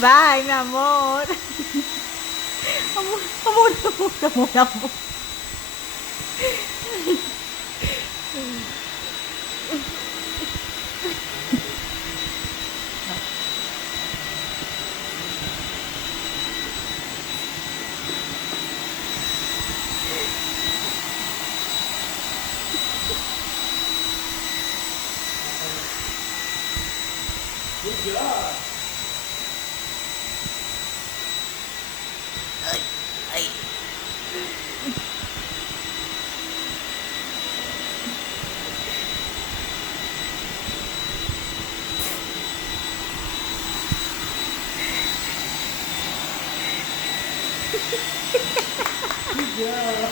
Bye, mi amor. Amor, amor, amor, amor, amor. Good job. Ay. Good job.